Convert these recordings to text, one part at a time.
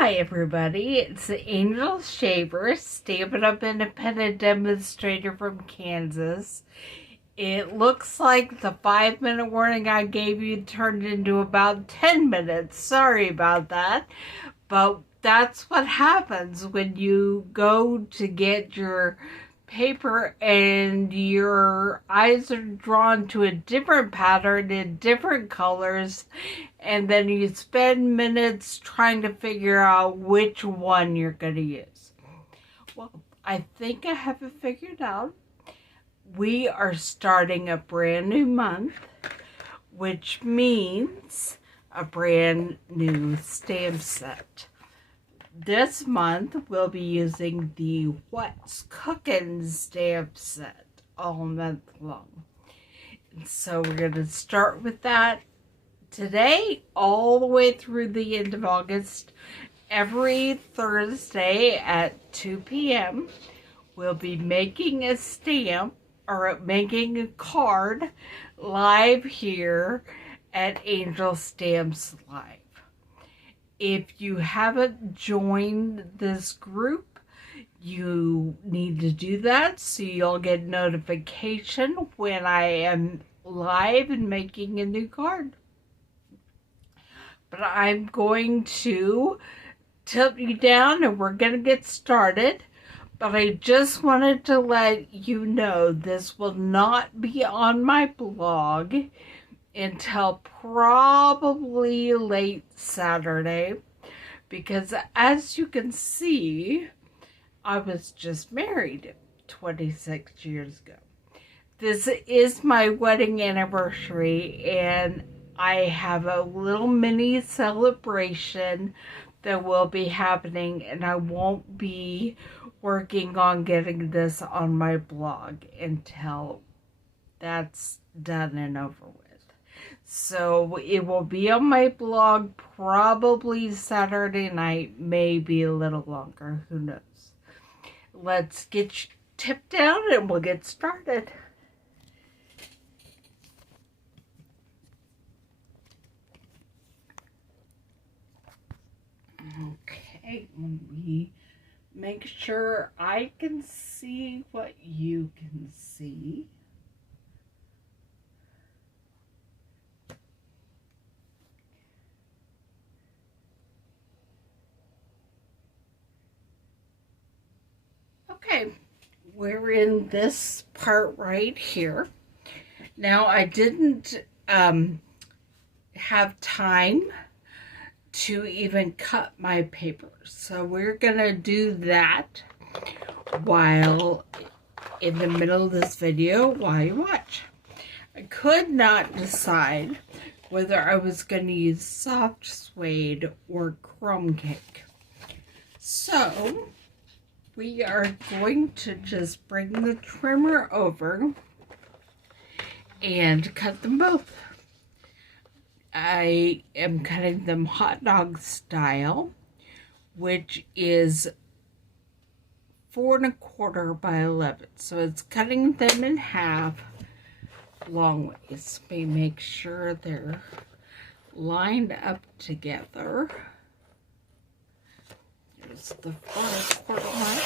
Hi everybody, it's the Angel Shaver, Stampin' Up independent demonstrator from Kansas. It looks like the 5-minute warning I gave you turned into about 10 minutes. Sorry about that, but that's what happens when you go to get your paper and your eyes are drawn to a different pattern in different colors, and then you spend minutes trying to figure out which one you're going to use. Well, I think I have it figured out. We are starting a brand new month, which means a brand new stamp set. This month, we'll be using the What's Cookin' stamp set all month long. And so we're going to start with that today all the way through the end of August. Every Thursday at 2 p.m. we'll be making a stamp or making a card live here at Angel Stamps Live. If you haven't joined this group, you need to do that so you'll get notification when I am live and making a new card. But I'm going to tilt you down and we're going to get started. But I just wanted to let you know this will not be on my blog until probably late Saturday, because as you can see, I was just married 26 years ago. This is my wedding anniversary, and I have a little mini celebration that will be happening, and I won't be working on getting this on my blog until that's done and over with. So it will be on my blog probably Saturday night, maybe a little longer, who knows. Let's get you tipped down and we'll get started. Okay, let me make sure I can see what you can see. Okay, we're in this part right here. Now, I didn't have time to even cut my paper, so we're gonna do that while in the middle of this video while you watch. I could not decide whether I was going to use soft suede or crumb cake. So we are going to just bring the trimmer over and cut them both. I am cutting them hot dog style, which is 4 1/4 by 11. So it's cutting them in half long ways. Let me make sure they're lined up together. There's the 4 1/4 mark.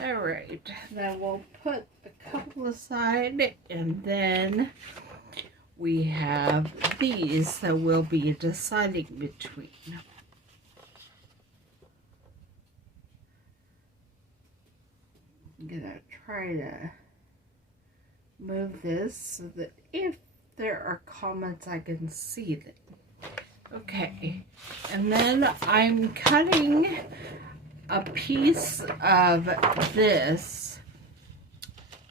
Alright, then we'll put a couple aside, and then we have these that we'll be deciding between. I'm gonna try to move this so that if there are comments I can see them. Okay, and then I'm cutting a piece of this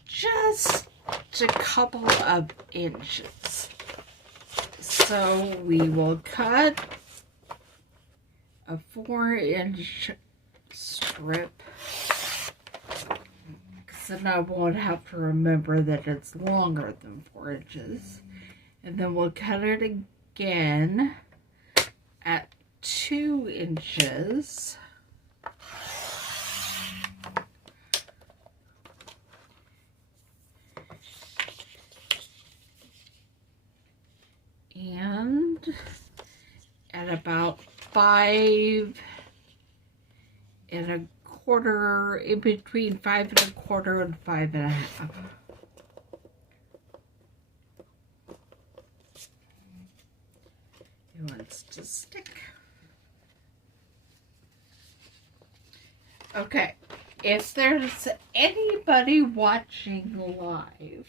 just a couple of inches. So we will cut a 4-inch strip, because then I won't have to remember that it's longer than 4 inches. And then we'll cut it again at 2 inches. And at about 5 1/4, in between 5 1/4 and 5 1/2. It wants to stick. Okay, if there's anybody watching live,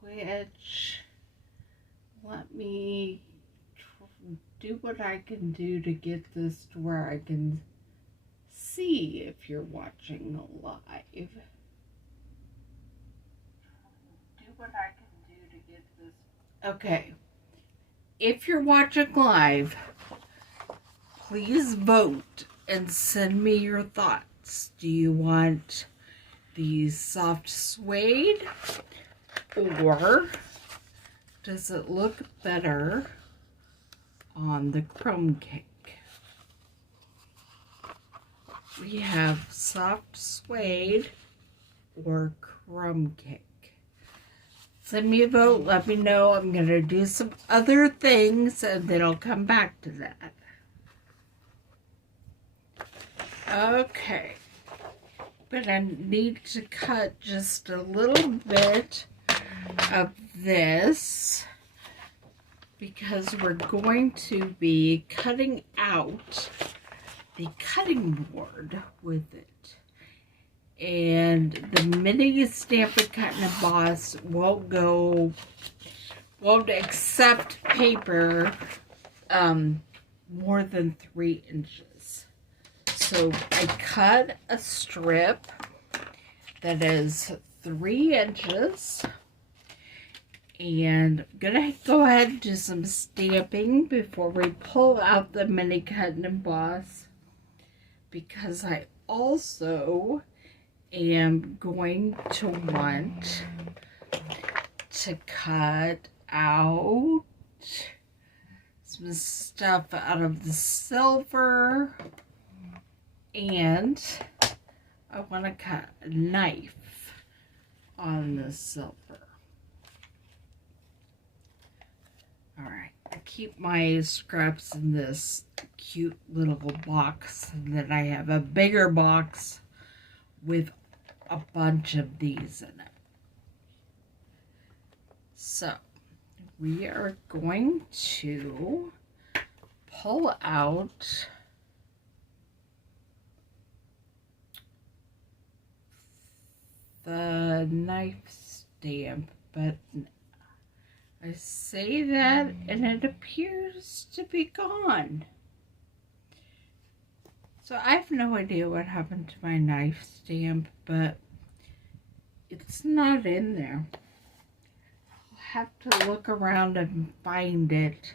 which, let me do what I can do to get this to where I can see if you're watching live. Do what I can do to get this. Okay, if you're watching live, please vote and send me your thoughts. Do you want the soft suede, or does it look better on the crumb cake? We have soft suede or crumb cake. Send me a vote. Let me know. I'm going to do some other things and then I'll come back to that. Okay. But I need to cut just a little bit of this because we're going to be cutting out the cutting board with it. And the mini Stampin' Cut and Emboss won't accept paper more than 3 inches. So I cut a strip that is 3 inches. And I'm gonna go ahead and do some stamping before we pull out the mini cut and emboss, because I also am going to want to cut out some stuff out of the silver, and I want to cut a knife on the silver. Alright, I keep my scraps in this cute little box, and then I have a bigger box with a bunch of these in it. So, we are going to pull out the knife stamp, but I say that and it appears to be gone. So I have no idea what happened to my knife stamp, but it's not in there. I'll have to look around and find it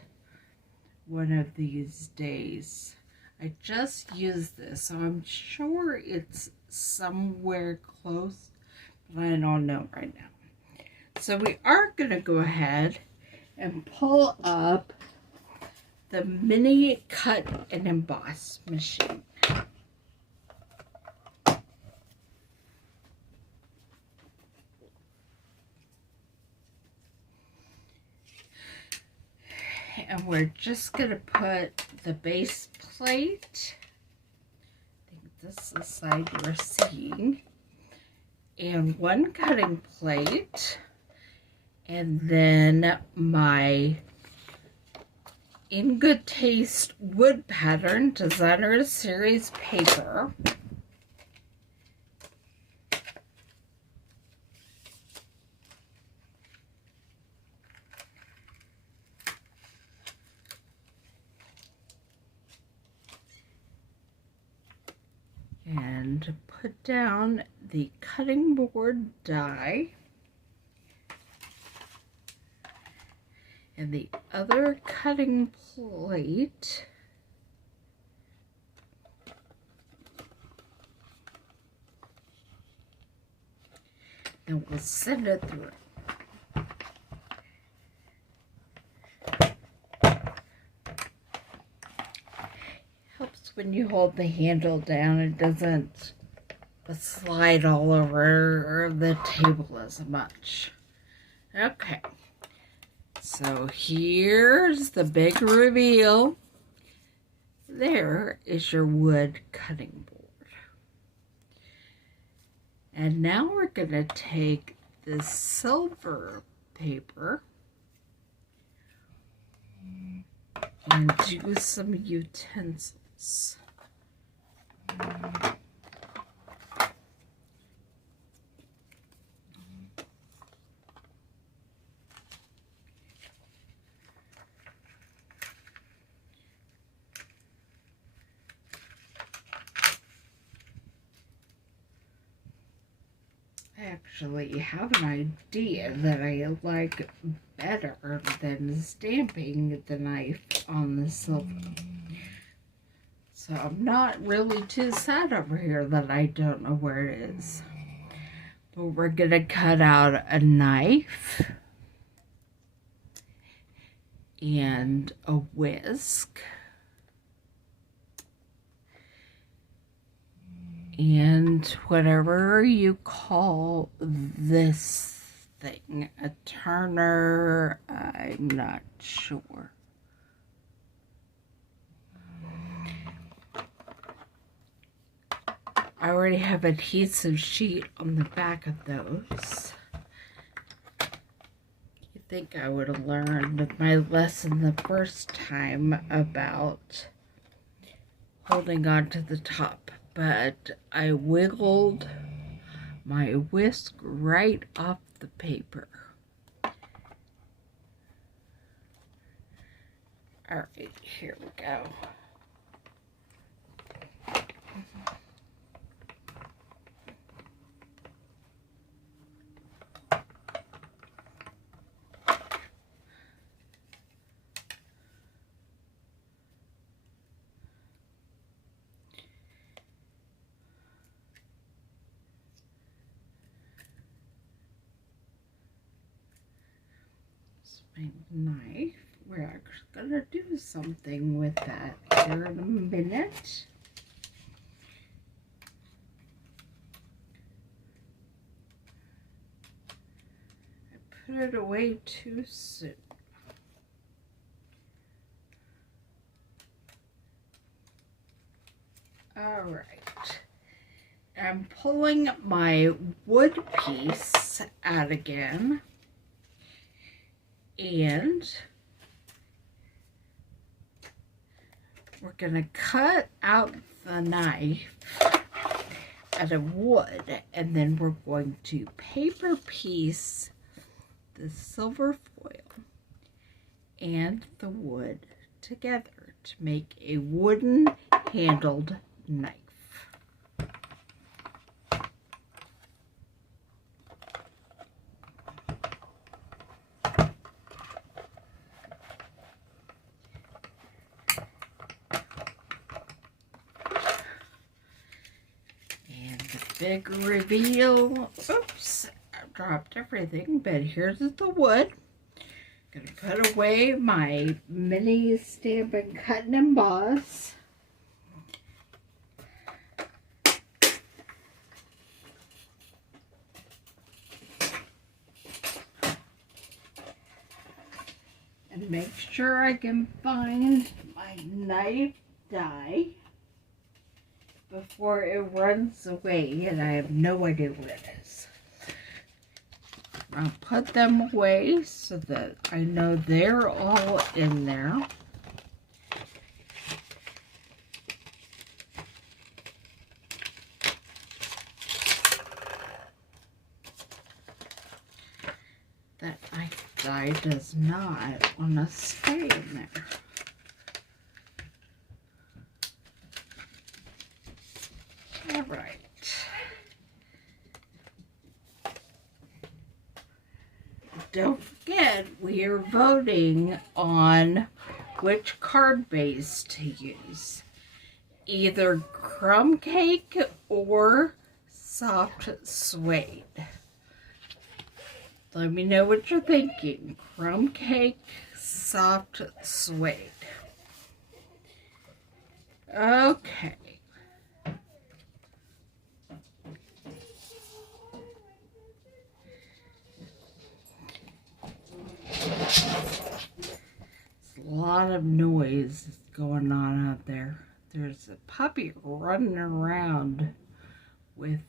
one of these days. I just used this, so I'm sure it's somewhere close, but I don't know right now. So we are going to go ahead and pull up the mini cut and emboss machine. And we're just going to put the base plate, I think this is the side you're seeing, and one cutting plate, and then my In Good Taste wood pattern designer series paper. And put down the cutting board die. And the other cutting plate. And we'll send it through. Helps when you hold the handle down, it doesn't slide all over the table as much. Okay. So here's the big reveal. There is your wood cutting board. And now we're going to take this silver paper and do some utensils. I actually have an idea that I like better than stamping the knife on the silver. So I'm not really too sad over here that I don't know where it is. But we're going to cut out a knife and a whisk and whatever you call this thing, a turner, I'm not sure. I already have adhesive sheet on the back of those. You'd think I would have learned my lesson the first time about holding on to the top. But I wiggled my whisk right off the paper. Alright, here we go. My knife. We're actually gonna do something with that here in a minute. I put it away too soon. Alright. I'm pulling my wood piece out again. And we're going to cut out the knife out of wood, and then we're going to paper piece the silver foil and the wood together to make a wooden handled knife. Big reveal. Oops, I dropped everything, but here's the wood. Gonna put away my mini Stampin' Cut and Emboss. And make sure I can find my knife die before it runs away, and I have no idea what it is. I'll put them away so that I know they're all in there. That knife die does not want to stay in there. Alright. Don't forget, we are voting on which card base to use. Either crumb cake or soft suede. Let me know what you're thinking. Crumb cake, soft suede. Okay. a lot of noise going on out there. There's a puppy running around with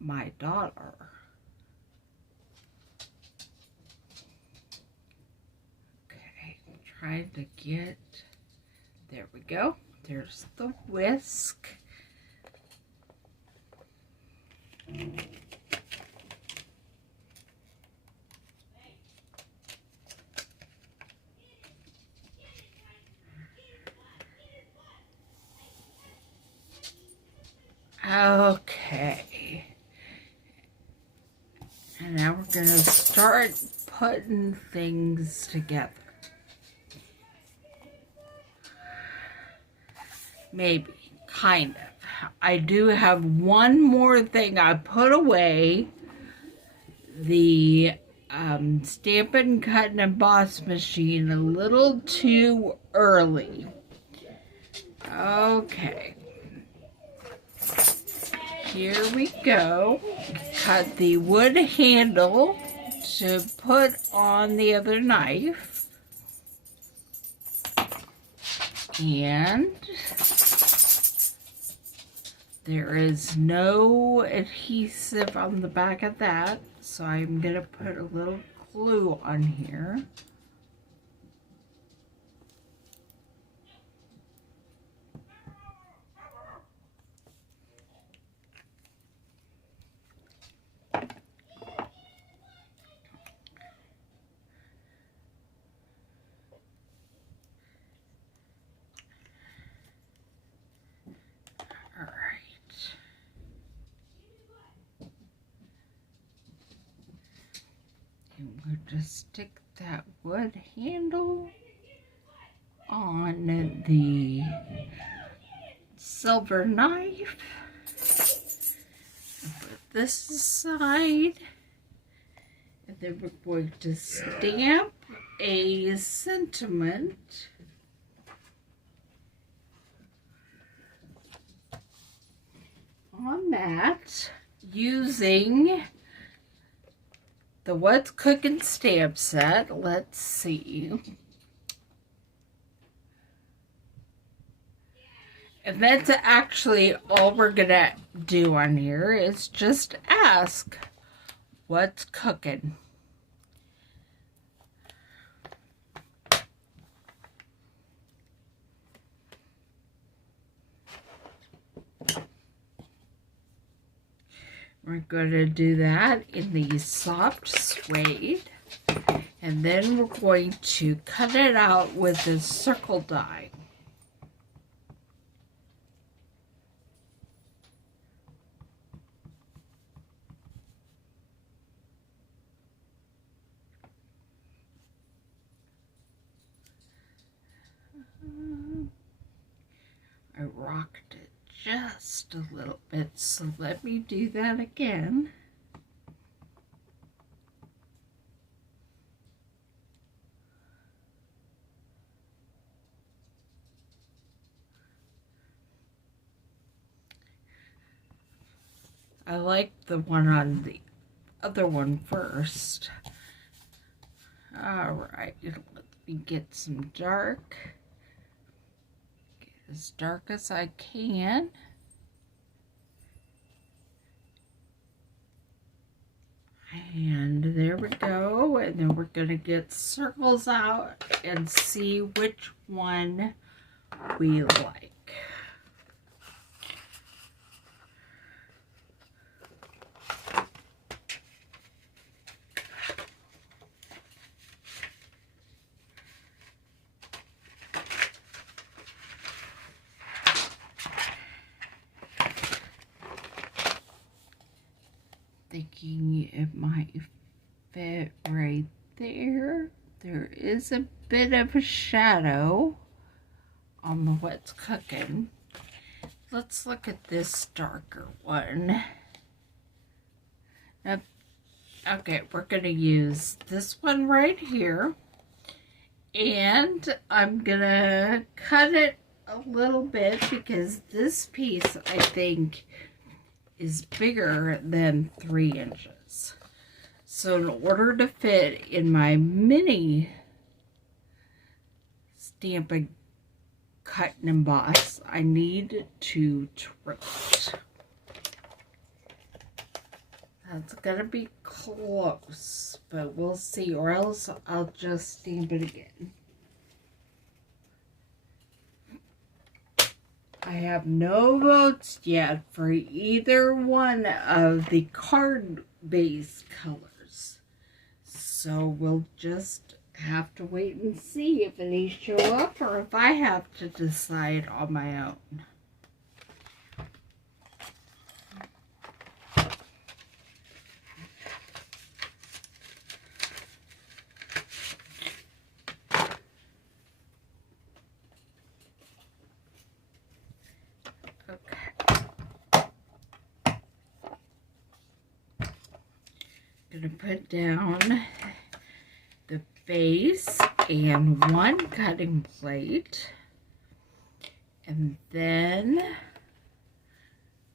my daughter. Okay, I'm trying to get, there we go. There's the whisk. Okay. And now we're going to start putting things together. Maybe, kind of. I do have one more thing I put away. The Stampin' Cut and Emboss machine a little too early. Okay. Here we go. Cut the wood handle to put on the other knife. And there is no adhesive on the back of that, so I'm going to put a little glue on here. We'll just stick that wood handle on the silver knife. Put this aside. And then we're going to stamp a sentiment on that using the What's Cooking stamp set. Let's see. And that's actually all we're gonna do on here is just ask, what's cooking? We're going to do that in the soft suede, and then we're going to cut it out with the circle die. I rocked it just a little bit, so let me do that again. I like the one on the other one first. Alright, let me get some dark. As dark as I can. And there we go. And then we're going to get circles out and see which one we like. Thinking it might fit right there. There is a bit of a shadow on the What's Cooking. Let's look at this darker one. Now, okay, we're going to use this one right here. And I'm going to cut it a little bit because this piece, I think, is bigger than 3 inches. So in order to fit in my mini Stampin' Cut and Emboss, I need to trim it. That's gonna be close, but we'll see, or else I'll just stamp it again. I have no votes yet for either one of the card base colors, so we'll just have to wait and see if any show up or if I have to decide on my own. Gonna put down the base and one cutting plate, and then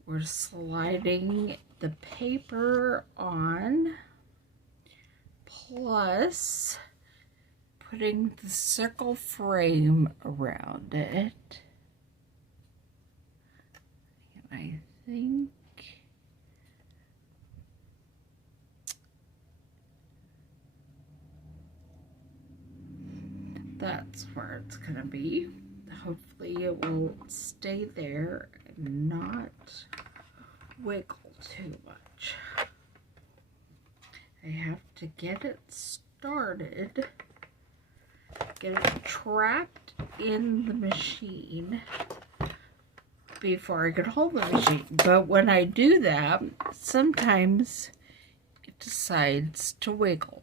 we're sliding the paper on, plus putting the circle frame around it. And I think that's where it's gonna be. Hopefully it will stay there and not wiggle too much. I have to get it started, get it trapped in the machine before I can hold the machine. But when I do that, sometimes it decides to wiggle.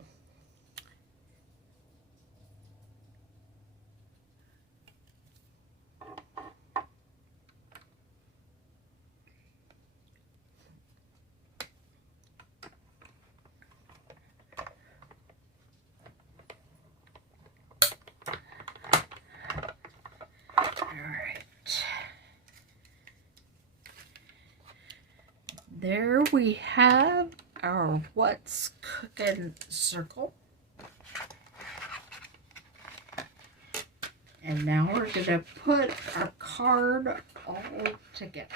There we have our What's Cookin' circle. And now we're going to put our card all together.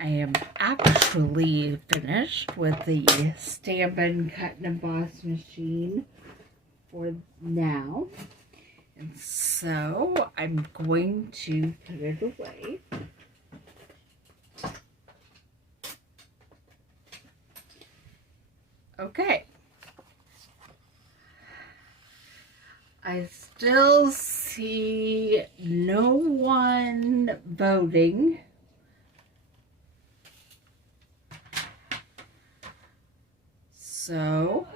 I am actually finished with the Stampin' Cut and Emboss machine for now. And so I'm going to put it away. Okay. I still see no one voting. So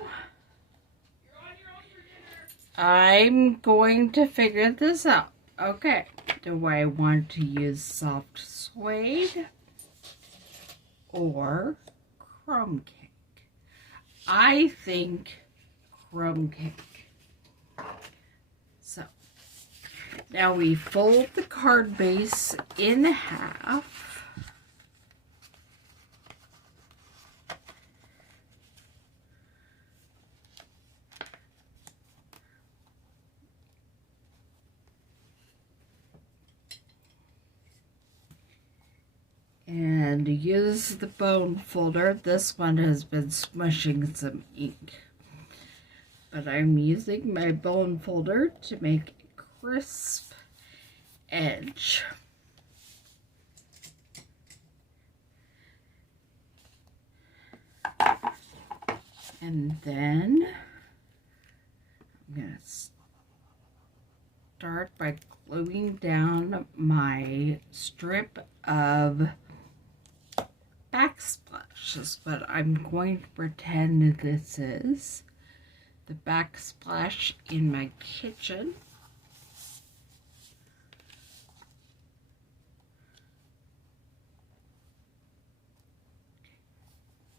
I'm going to figure this out. Okay, do I want to use soft suede or crumb cake? I think crumb cake. So now we fold the card base in half. And use the bone folder. This one has been smushing some ink, but I'm using my bone folder to make a crisp edge. And then I'm going to start by gluing down my strip of backsplash. Is what I'm going to pretend this is. The backsplash in my kitchen.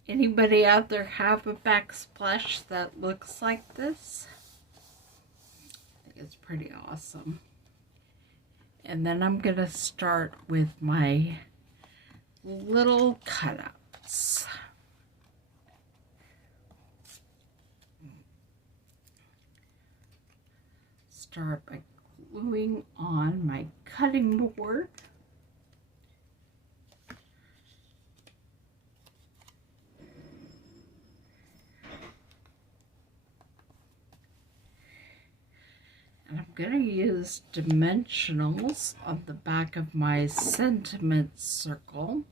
Anybody out there have a backsplash that looks like this? I think it's pretty awesome. And then I'm going to start with my little cutouts. start by gluing on my cutting board. And I'm going to use dimensionals on the back of my sentiment circle.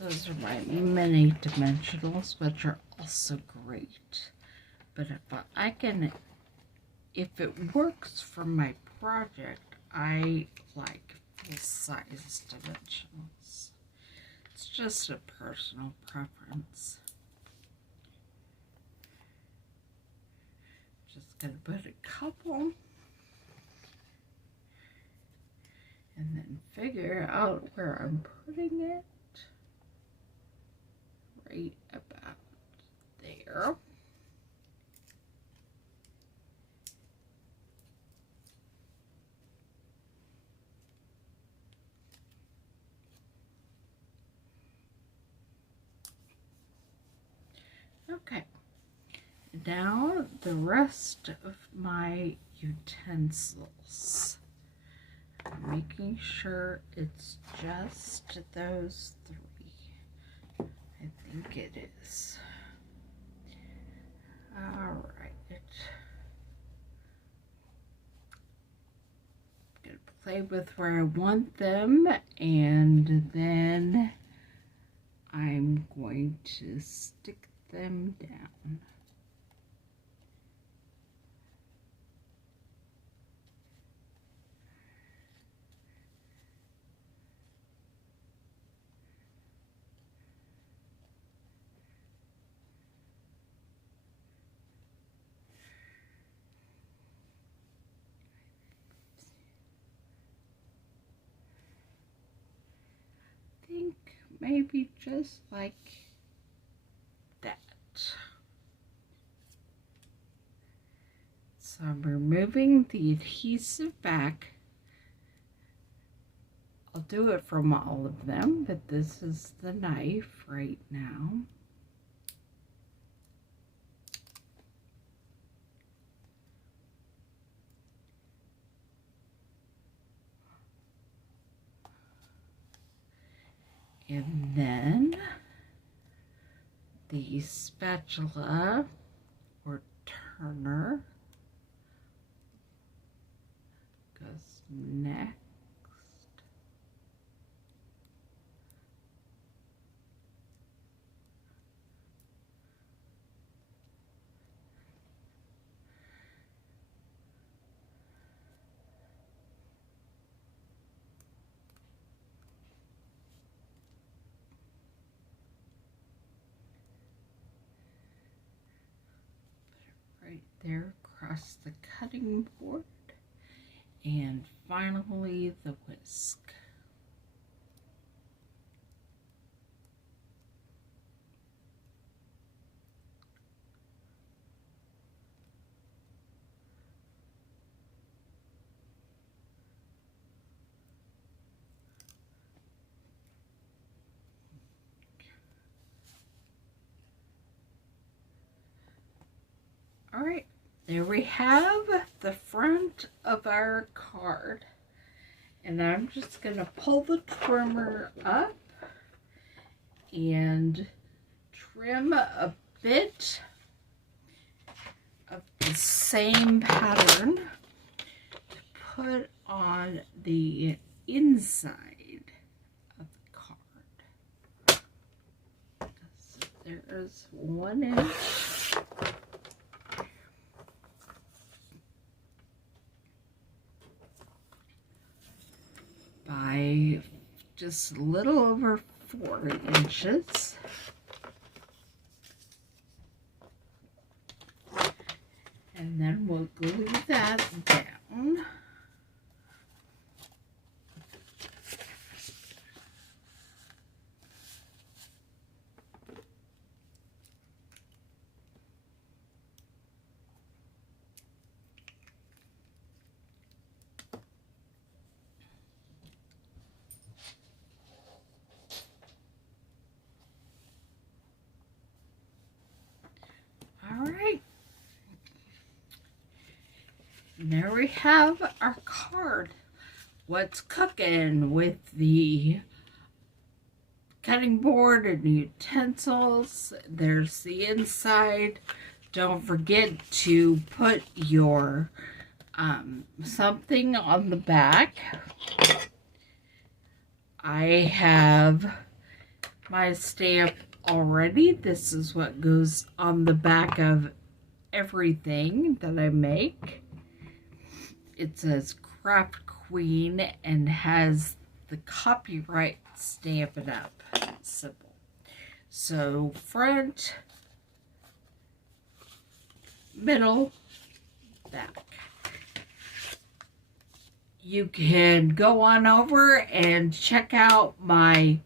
Those are my mini dimensionals, which are also great. But if it works for my project, I like full-size dimensionals. It's just a personal preference. Just gonna put a couple and then figure out where I'm putting it. Right about there. Okay, now the rest of my utensils. I'm making sure it's just those three. I think it is. All right. I'm going to play with where I want them, and then I'm going to stick them down. Maybe just like that. So I'm removing the adhesive back. I'll do it from all of them, but this is the knife right now. And then the spatula or turner goes next. Right there across the cutting board, and finally the whisk. All right, there we have the front of our card. And I'm just going to pull the trimmer up and trim a bit of the same pattern to put on the inside of the card. So there's 1 inch. By just a little over 4 inches. And then we'll glue that down. And there we have our card. What's cooking with the cutting board and utensils. There's the inside. Don't forget to put your something on the back. I have my stamp already. This is what goes on the back of everything that I make. It says Craft Queen and has the copyright Stampin' Up symbol. So front, middle, back. You can go on over and check out my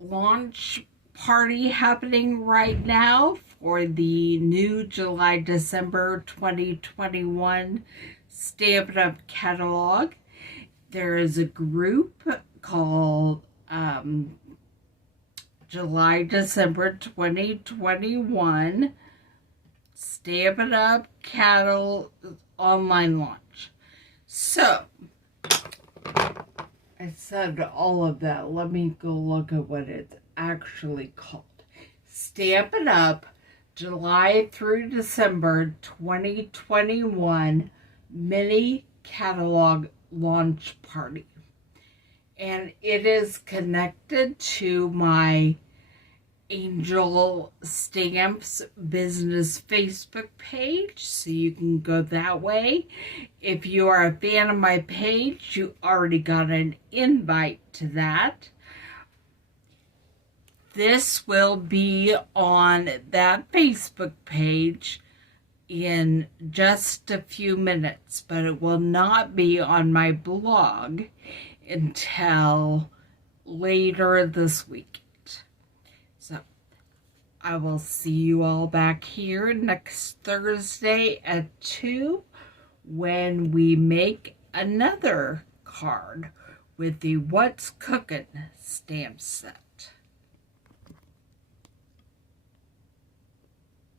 launch party happening right now for the new July-December 2021 Stampin' Up catalog. There is a group called July-December 2021 Stampin' Up catalog online launch. So, I said all of that. Let me go look at what it's actually called. Stampin' Up July through December 2021 Mini Catalog Launch Party. And it is connected to my Angel Stamps business Facebook page, so you can go that way. If you are a fan of my page, you already got an invite to that. This will be on that Facebook page in just a few minutes, but it will not be on my blog until later this week. So I will see you all back here next Thursday at 2 when we make another card with the What's Cookin' stamp set.